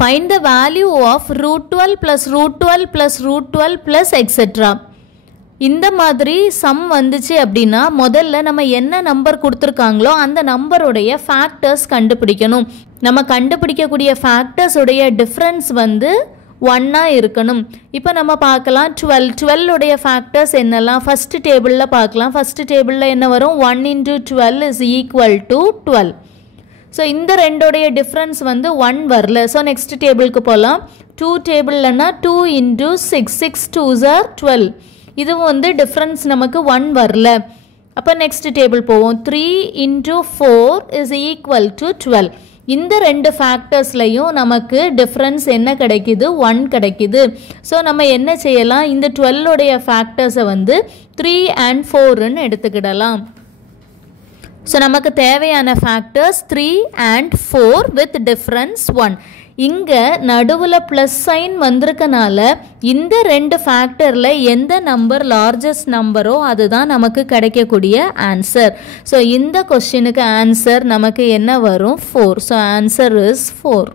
find the value of root 12 plus root 12 plus root 12 plus etc. இந்த மாதிரி some வந்துச்சு அப்படின்னா முதல்ல நம்ம என்ன நம்பர் கொடுத்துருக்காங்களோ அந்த நம்பருடைய ஃபேக்டர்ஸ் கண்டுபிடிக்கணும். நம்ம கண்டுபிடிக்கக்கூடிய ஃபேக்டர்ஸ் உடைய டிஃப்ரென்ஸ் வந்து 1 இருக்கணும். இப்போ நம்ம பார்க்கலாம் 12 உடைய ஃபேக்டர்ஸ் என்னெல்லாம் ஃபர்ஸ்ட் டேபிளில் பார்க்கலாம். ஃபர்ஸ்ட் டேபிளில் என்ன வரும் 1 into 12 is equal to 12. So இந்த ரெண்டோடைய டிஃப்ரென்ஸ் வந்து 1 வரல. ஸோ நெக்ஸ்ட் டேபிளுக்கு போகலாம். 2 டேபிள்லன்னா 2 into 6 6 2s are 12. இதுவும் வந்து டிஃப்ரென்ஸ் நமக்கு 1 வரல. அப்போ நெக்ஸ்ட் டேபிள் போவோம். 3 into 4 is equal to 12. இந்த ரெண்டு ஃபேக்டர்ஸ்லையும் நமக்கு டிஃப்ரென்ஸ் என்ன கிடைக்குது 1 கிடைக்குது. ஸோ நம்ம என்ன செய்யலாம், இந்த 12 உடைய ஃபேக்டர்ஸை வந்து 3 and 4ன்னு எடுத்துக்கிடலாம். ஸோ நமக்கு தேவையான ஃபேக்டர்ஸ் 3 and 4 with difference 1. இங்கே நடுவில் ப்ளஸ் சைன் வந்திருக்கனால இந்த ரெண்டு ஃபேக்டரில் எந்த நம்பர் லார்ஜஸ்ட் நம்பரோ அதுதான் நமக்கு கிடைக்கக்கூடிய ஆன்சர். ஸோ இந்த கொஸ்டினுக்கு ஆன்சர் நமக்கு என்ன வரும் 4. So answer is 4.